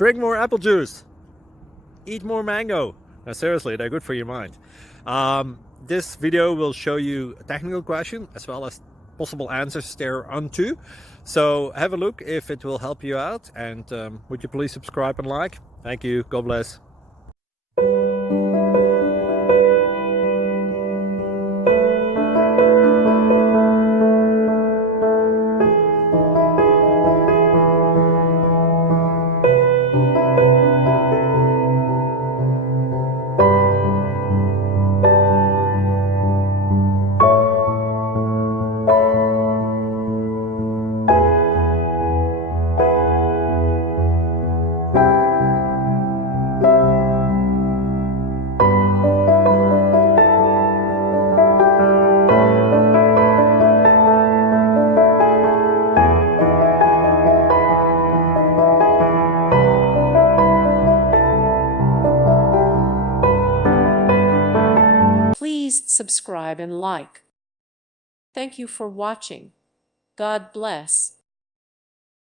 Drink more apple juice. Eat more mango. No, seriously, they're good for your mind. This video will show you a technical question as well as possible answers thereunto. So have a look if it will help you out, and would you please subscribe and like? Thank you. God bless. Please subscribe and like. Thank you for watching. God bless.